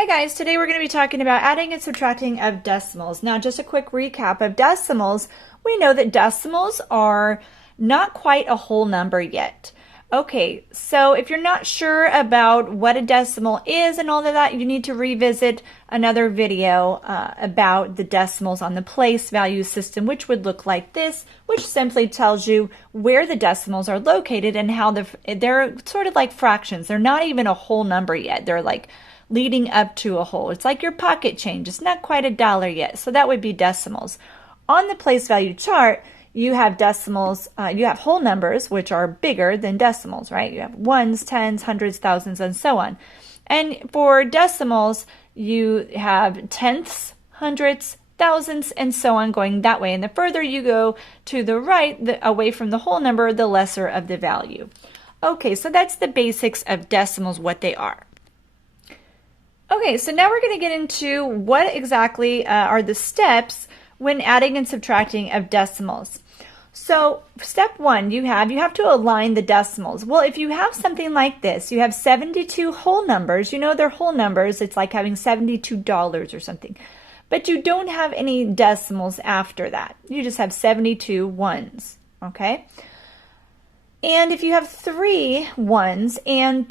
Hi guys, today we're going to be talking about adding and subtracting of decimals. Now just a quick recap of decimals. We know that decimals are not quite a whole number yet. Okay, so if you're not sure about what a decimal is and all of that, you need to revisit another video about the decimals on the place value system, which would look like this, which simply tells you where the decimals are located and how they're sort of like fractions. They're not even a whole number yet. They're like leading up to a whole. It's like your pocket change. It's not quite $1 yet. So that would be decimals. On the place value chart, you have decimals, you have whole numbers, which are bigger than decimals, right? You have ones, tens, hundreds, thousands, and so on. And for decimals, you have tenths, hundredths, thousands, and so on going that way. And the further you go to the right, away from the whole number, the lesser of the value. Okay, so that's the basics of decimals, what they are. Okay, so now we're going to get into what exactly are the steps when adding and subtracting of decimals. So step one, you have to align the decimals. Well, if you have something like this, you have 72 whole numbers, you know they're whole numbers, it's like having $72 or something, but you don't have any decimals after that. You just have 72 ones, okay? And if you have 3 ones and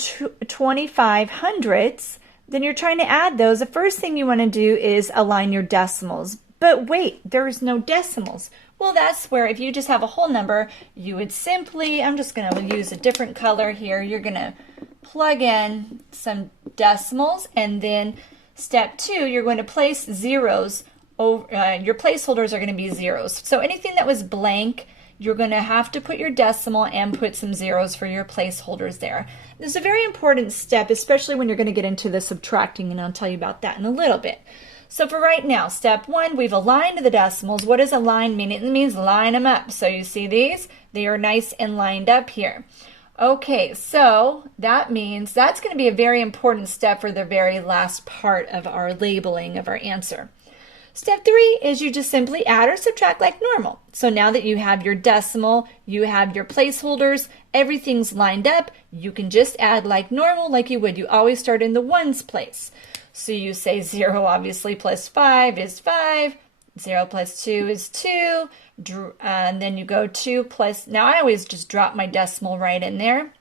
25 hundredths, then you're trying to add those. The first thing you want to do is align your decimals. But wait, there's no decimals. Well, that's where if you just have a whole number, you would simply, I'm just going to use a different color here. You're going to plug in some decimals, and then step 2, you're going to place zeros. Your placeholders are going to be zeros. So anything that was blank, you're going to have to put your decimal and put some zeros for your placeholders there. This is a very important step, especially when you're going to get into the subtracting, and I'll tell you about that in a little bit. So for right now, step 1, we've aligned the decimals. What does align mean? It means line them up. So you see these? They are nice and lined up here. Okay, so that means that's going to be a very important step for the very last part of our labeling of our answer. Step 3 is you just simply add or subtract like normal. So now that you have your decimal, you have your placeholders, everything's lined up, you can just add like normal, like you would. You always start in the ones place. So you say 0 obviously plus 5 is 5, 0 plus 2 is 2, and then you go 2 plus, now I always just drop my decimal right in there.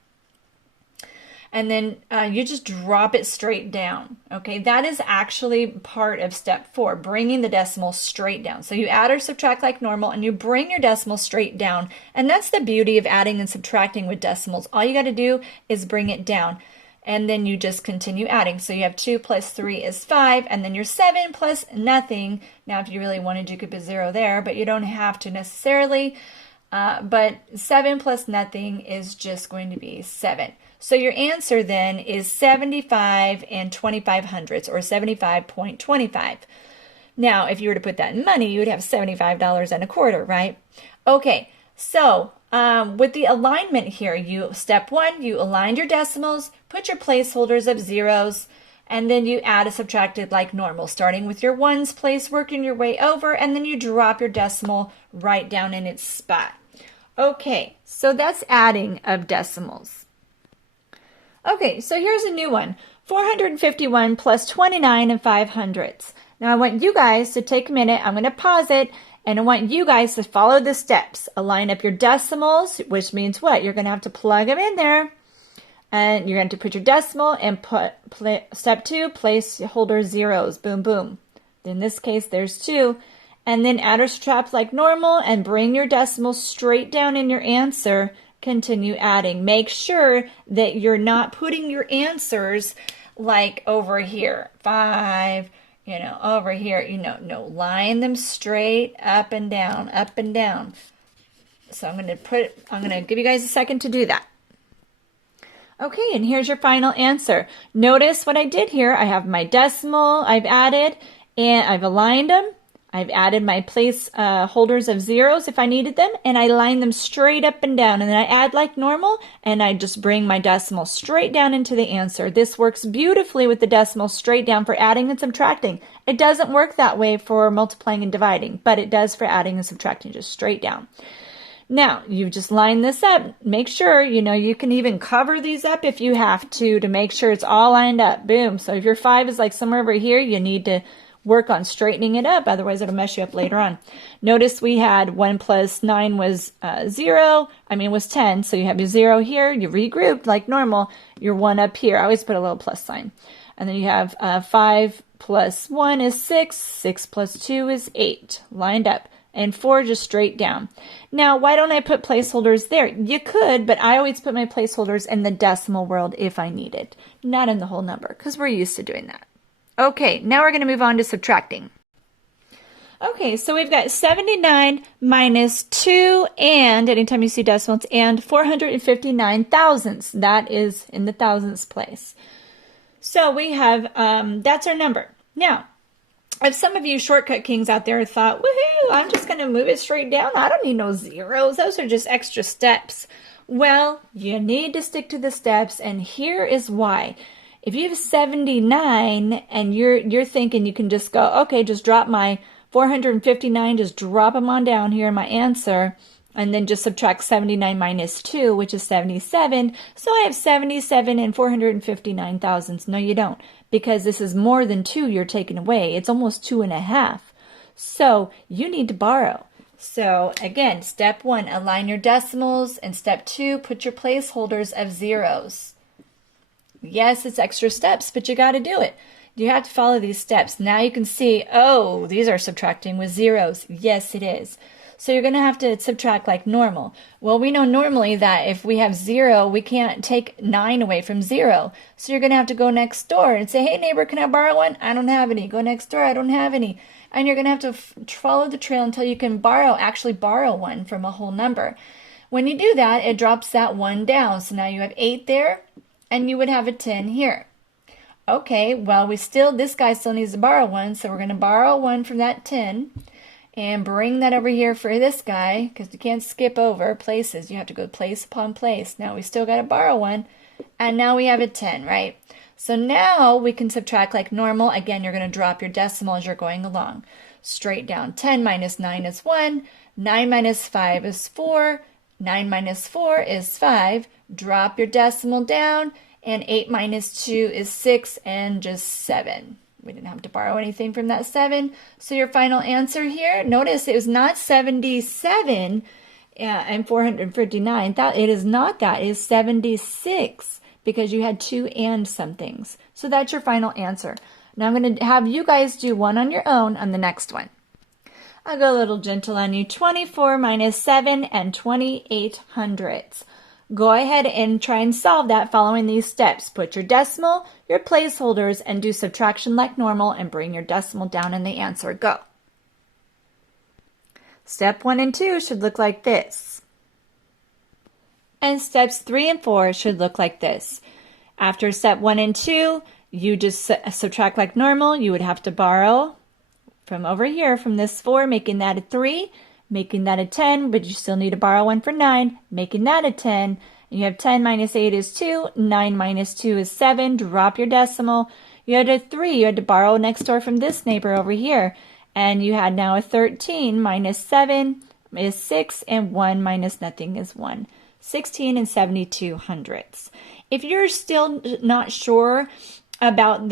And then you just drop it straight down. Okay, that is actually part of step 4, bringing the decimal straight down. So you add or subtract like normal, and you bring your decimal straight down. And that's the beauty of adding and subtracting with decimals. All you got to do is bring it down. And then you just continue adding. So you have 2 plus 3 is 5, and then your 7 plus nothing. Now if you really wanted, you could put 0 there, but you don't have to necessarily. But 7 plus nothing is just going to be 7. So your answer then is 75 and 25 hundredths, or 75.25. Now, if you were to put that in money, you would have $75 and a quarter, right? Okay, so with the alignment here, step 1, you aligned your decimals, put your placeholders of zeros, and then you add or subtracted like normal, starting with your ones place, working your way over, and then you drop your decimal right down in its spot. Okay, so that's adding of decimals. Okay, so here's a new one, 451 plus 29 and 5 hundredths. Now I want you guys to take a minute, I'm going to pause it, and I want you guys to follow the steps. Align up your decimals, which means what? You're going to have to plug them in there. And you're going to put your decimal and put step 2, placeholder zeros. Boom, boom. In this case, there's 2. And then add or subtract like normal and bring your decimal straight down in your answer. Continue adding. Make sure that you're not putting your answers like over here. 5, over here. No, line them straight up and down, up and down. So I'm going to give you guys a second to do that. Okay, and here's your final answer. Notice what I did here. I have my decimal I've added, and I've aligned them. I've added my place holders of zeros if I needed them, and I line them straight up and down. And then I add like normal, and I just bring my decimal straight down into the answer. This works beautifully with the decimal straight down for adding and subtracting. It doesn't work that way for multiplying and dividing, but it does for adding and subtracting, just straight down. Now, you just line this up. Make sure, you can even cover these up if you have to make sure it's all lined up. Boom. So if your 5 is like somewhere over here, you need to work on straightening it up. Otherwise, it'll mess you up later on. Notice we had 1 plus 9 was 10. So you have your 0 here. You regrouped like normal. Your 1 up here. I always put a little plus sign. And then you have 5 plus 1 is 6. 6 plus 2 is 8. Lined up. And 4 just straight down. Now, why don't I put placeholders there? You could, but I always put my placeholders in the decimal world if I need it, not in the whole number, because we're used to doing that. Okay, now we're going to move on to subtracting. Okay, so we've got 79 minus 2 and, anytime you see decimals, and 459 thousandths. That is in the thousandths place. So we have, that's our number. Now, if some of you shortcut kings out there thought, woohoo, I'm just going to move it straight down. I don't need no zeros. Those are just extra steps. Well, you need to stick to the steps, and here is why. If you have 79 and you're thinking you can just go, okay, just drop my 459, just drop them on down here in my answer, and then just subtract 79 minus 2, which is 77. So I have 77 and 459 thousandths. No, you don't, because this is more than 2 you're taking away. It's almost 2.5. So you need to borrow. So again, step 1, align your decimals, and step 2, put your placeholders of zeros. Yes, it's extra steps, but you got to do it. You have to follow these steps. Now you can see, oh, these are subtracting with zeros. Yes, it is. So you're going to have to subtract like normal. Well, we know normally that if we have 0, we can't take 9 away from 0. So you're going to have to go next door and say, hey, neighbor, can I borrow one? I don't have any. Go next door. I don't have any. And you're going to have to follow the trail until you can actually borrow one from a whole number. When you do that, it drops that 1 down. So now you have 8 there, and you would have a 10 here. Okay, well, this guy still needs to borrow 1, so we're going to borrow 1 from that 10. And bring that over here for this guy, because you can't skip over places. You have to go place upon place. Now we still got to borrow 1, and now we have a 10, right? So now we can subtract like normal. Again, you're going to drop your decimal as you're going along. Straight down. 10 minus 9 is 1. 9 minus 5 is 4. 9 minus 4 is 5. Drop your decimal down, and 8 minus 2 is 6, and just 7. We didn't have to borrow anything from that 7. So your final answer here, notice it was not 77 and 459. It is not that. It is 76 because you had 2 and somethings. So that's your final answer. Now I'm going to have you guys do one on your own on the next one. I'll go a little gentle on you. 24 minus 7 and 28 hundredths. Go ahead and try and solve that following these steps. Put your decimal, your placeholders, and do subtraction like normal and bring your decimal down in the answer. Go. Step 1 and 2 should look like this. And steps 3 and 4 should look like this. After step 1 and 2, you just subtract like normal. You would have to borrow from over here from this 4, making that a 3. Making that a 10, but you still need to borrow 1 for 9, making that a 10. And you have 10 minus 8 is 2, 9 minus 2 is 7, drop your decimal. You had a 3, you had to borrow next door from this neighbor over here. And you had now a 13 minus 7 is 6, and 1 minus nothing is 1. 16 and 72 hundredths. If you're still not sure about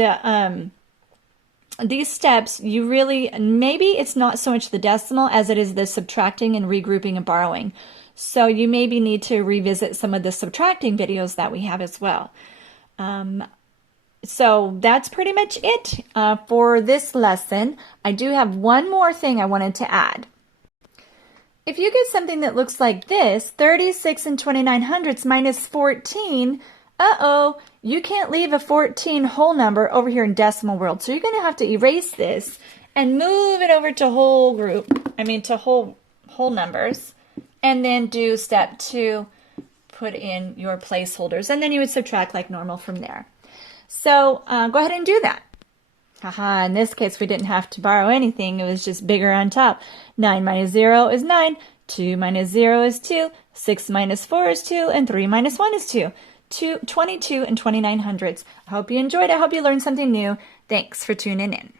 these steps, you really, maybe it's not so much the decimal as it is the subtracting and regrouping and borrowing. So you maybe need to revisit some of the subtracting videos that we have as well. So that's pretty much it for this lesson. I do have one more thing I wanted to add. If you get something that looks like this, 36 and 29 hundredths minus 14, you can't leave a 14 whole number over here in decimal world. So you're going to have to erase this and move it over to whole numbers. And then do step 2, put in your placeholders. And then you would subtract like normal from there. So go ahead and do that. Haha, in this case, we didn't have to borrow anything. It was just bigger on top. 9 minus 0 is 9. 2 minus 0 is 2. 6 minus 4 is 2. And 3 minus 1 is 2. 22 and 29 hundredths. I hope you enjoyed it. I hope you learned something new. Thanks for tuning in.